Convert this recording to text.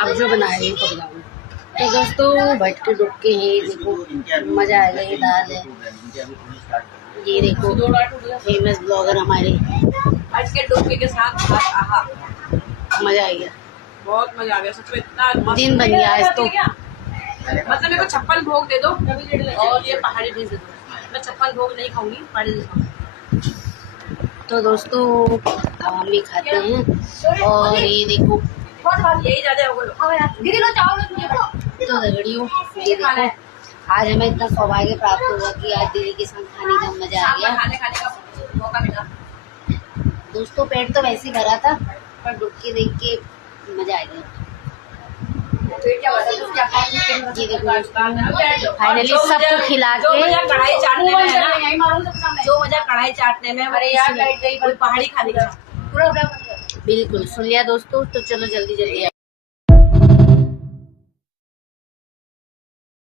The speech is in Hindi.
आप जो बनाए पकड़ाओ। तो दोस्तों भटके डुबके हैं, देखो मजा आएगा। ये दाल है, ये देखो फेमस ब्लॉगर हमारे भटके डुबके के साथ आहा मजा आ गया, बहुत मजा आ गया सच में। इतना दिन बन गया आज तो। मतलब मेरे को 56 भोग दे दो और ये पहाड़ी डिश दे दो। मैं 56 भोग नहीं खाऊंगी, पहाड़ी डिश खाऊंगी। तो दोस्तों अब हम भी खाते हैं। और ये देखो यही ज्यादा हो गया। तो दगड़ियों, ये देखो आज हमें इतना सौभाग्य प्राप्त हुआ कि आज दीदी के साथ खाने का मजा आ गया। खाने का मौका मिला। दोस्तों पेट तो वैसे ही भरा था, पर डुबके देख के मजा आ गया। ये देखो फाइनली सबको खिला के कढ़ाई चाटने में है ना, जो मजा कढ़ाई चाटने में, अरे यार कोई पहाड़ी खाने का। बिल्कुल सुन लिया दोस्तों। तो चलो जल्दी जल्दी